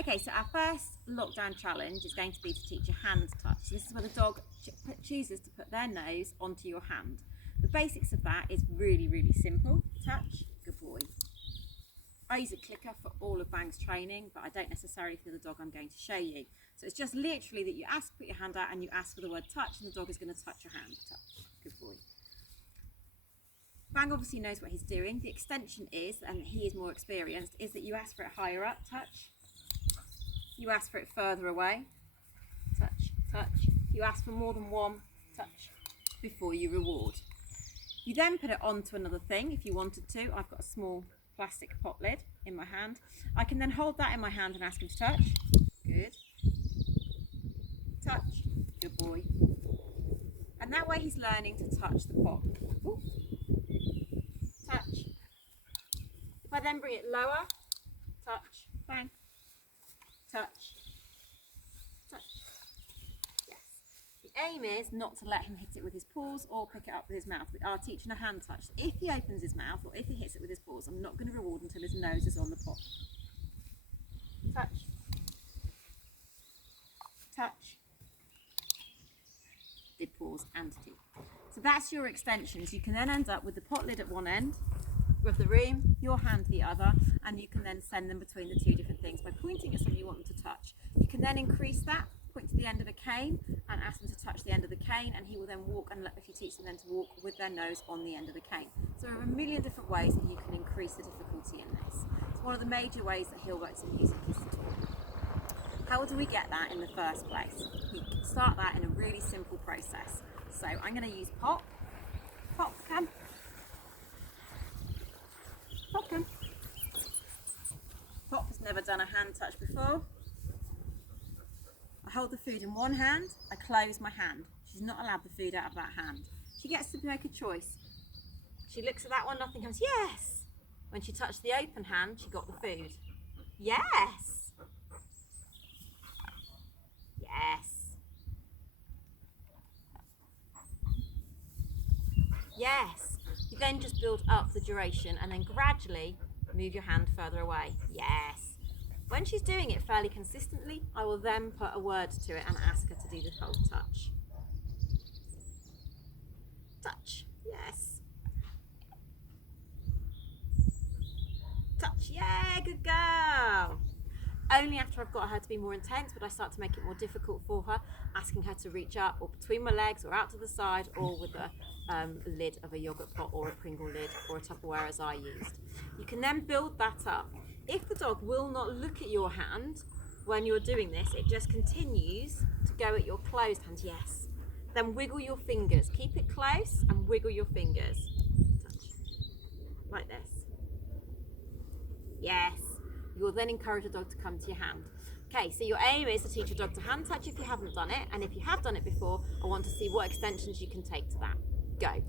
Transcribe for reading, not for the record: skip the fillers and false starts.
Okay, so our first lockdown challenge is going to be to teach a hand touch. So this is where the dog chooses to put their nose onto your hand. The basics of that is really, really simple. Touch, good boy. I use a clicker for all of Bang's training, but I don't necessarily for the dog I'm going to show you. So it's just literally that you ask, put your hand out and you ask for the word touch, and the dog is going to touch your hand. Touch, good boy. Bang obviously knows what he's doing. The extension is, and he is more experienced, is that you ask for it higher up, touch. You ask for it further away, touch, touch. You ask for more than one, touch, before you reward. You then put it onto another thing if you wanted to. I've got a small plastic pot lid in my hand. I can then hold that in my hand and ask him to touch. Good. Touch. Good boy. And that way he's learning to touch the pot. Ooh. Touch. If I then bring it lower, touch, bang, touch, touch. Yes. The aim is not to let him hit it with his paws or pick it up with his mouth. We are teaching a hand touch. So if he opens his mouth or if he hits it with his paws, I'm not going to reward until his nose is on the pot. Touch. Touch. Did paws and teeth. So that's your extensions. You can then end up with the pot lid at one end of the room, your hand the other, and you can then send them between the two different things by pointing at something you want them to touch. You can then increase that, point to the end of a cane and ask them to touch the end of the cane, and he will then walk, and if you teach them then to walk with their nose on the end of the cane. So there are a million different ways that you can increase the difficulty in this. It's one of the major ways that he'll work to music is to talk. How do we get that in the first place? We can start that in a really simple process. So I'm going to use Pop. Pop, come. Pop, come. Pop has never done a hand touch before. I hold the food in one hand, I close my hand. She's not allowed the food out of that hand. She gets to make a choice. She looks at that one, nothing comes, yes! When she touched the open hand, she got the food. Yes! Yes! Yes! You then just build up the duration and then gradually move your hand further away. Yes! When she's doing it fairly consistently, I will then put a word to it and ask her to do the whole touch. Touch, yes. Touch, yeah, good girl. Only after I've got her to be more intense would I start to make it more difficult for her, asking her to reach up or between my legs or out to the side or with the lid of a yogurt pot or a Pringle lid or a Tupperware as I used. You can then build that up. If the dog will not look at your hand when you're doing this, it just continues to go at your closed hand, yes. Then wiggle your fingers. Keep it close and wiggle your fingers. Touch. Like this. Yes. You will then encourage the dog to come to your hand. Okay, so your aim is to teach your dog to hand touch if you haven't done it, and if you have done it before, I want to see what extensions you can take to that. Go.